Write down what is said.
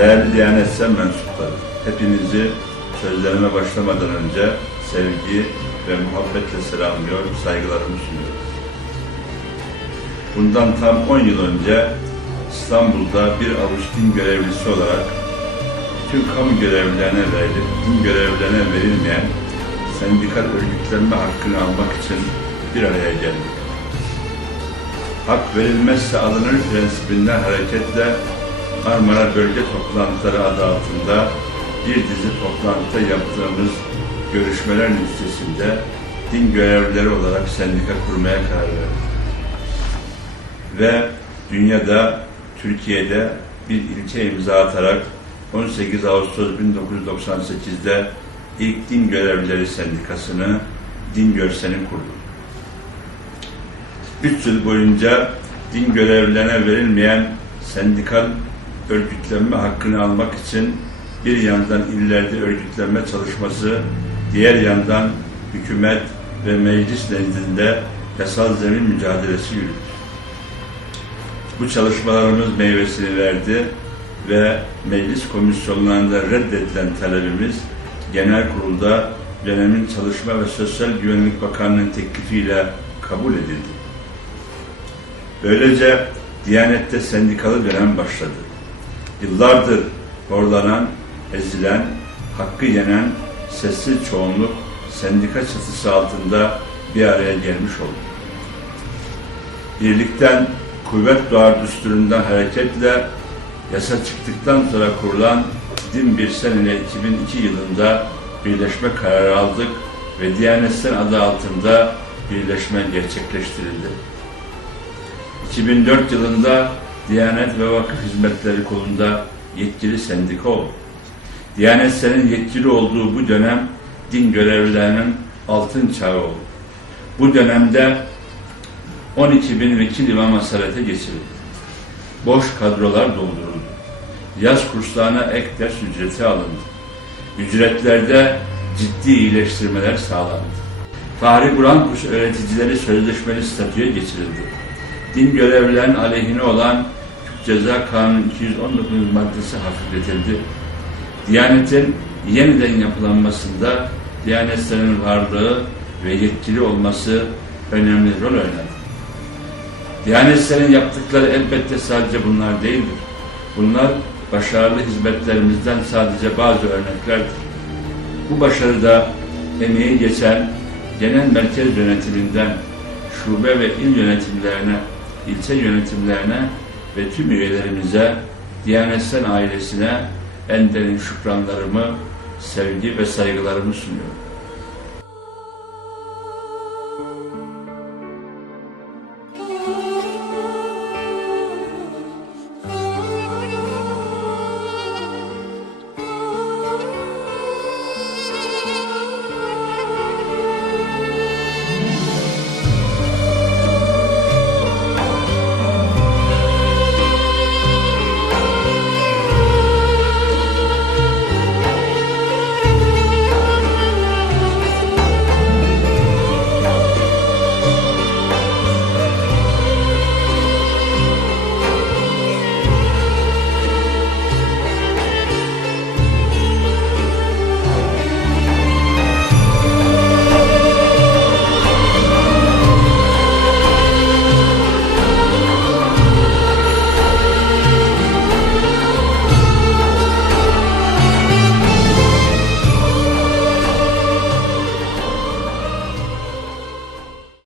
Değerli Diyanet Sen mensupları, hepinizi sözlerime başlamadan önce sevgi ve muhabbetle selamlıyor, saygılarımı sunuyorum. Bundan tam 10 yıl önce İstanbul'da bir avuç din görevlisi olarak tüm kamu görevlilerine verilip din görevlilerine verilmeyen sendikal örgütlenme hakkını almak için bir araya geldik. Hak verilmezse alınır prensibinden hareketle Marmara Bölge Toplantıları adı altında bir dizi toplantıda yaptığımız görüşmeler listesinde din görevlileri olarak sendika kurmaya karar verdik. Ve dünyada, Türkiye'de bir ilke imza atarak 18 Ağustos 1998'de ilk din görevlileri sendikasını Din Görsen'i kurduk. Üç yıl boyunca din görevlilerine verilmeyen sendikal örgütlenme hakkını almak için bir yandan illerde örgütlenme çalışması, diğer yandan hükümet ve meclis nezdinde yasal zemin mücadelesi yürüttük. Bu çalışmalarımız meyvesini verdi ve meclis komisyonlarında reddedilen talebimiz genel kurulda dönemin Çalışma ve Sosyal Güvenlik Bakanlığı'nın teklifiyle kabul edildi. Böylece Diyanet'te sendikalı dönem başladı. Yıllardır horlanan, ezilen, hakkı yenen sessiz çoğunluk sendika çatısı altında bir araya gelmiş oldu. Birlikten kuvvet doğar düsturundan hareketle yasa çıktıktan sonra kurulan Din Bir Sen ile 2002 yılında birleşme kararı aldık ve Diyanet Sen adı altında birleşme gerçekleştirildi. 2004 yılında Diyanet ve Vakıf Hizmetleri Kurulu'nda yetkili sendika oldu. Diyanet Sen'in yetkili olduğu bu dönem din görevlilerinin altın çağı oldu. Bu dönemde 12 bin vekil imam hasarete geçirildi. Boş kadrolar dolduruldu. Yaz kurslarına ek ders ücreti alındı. Ücretlerde ciddi iyileştirmeler sağlandı. Fahri Kur'an kurs öğreticileri sözleşmeli statüye geçirildi. Din görevlilerinin aleyhine olan Ceza Kanunu 219 maddesi hafifletildi. Diyanetin yeniden yapılanmasında Diyanetlerin varlığı ve yetkili olması önemli rol oynadı. Diyanetlerin yaptıkları elbette sadece bunlar değildir. Bunlar başarılı hizmetlerimizden sadece bazı örneklerdir. Bu başarıda emeği geçen genel merkez yönetiminden şube ve il yönetimlerine, ilçe yönetimlerine ve tüm üyelerimize, Diyanetsen ailesine en derin şükranlarımı, sevgi ve saygılarımı sunuyorum.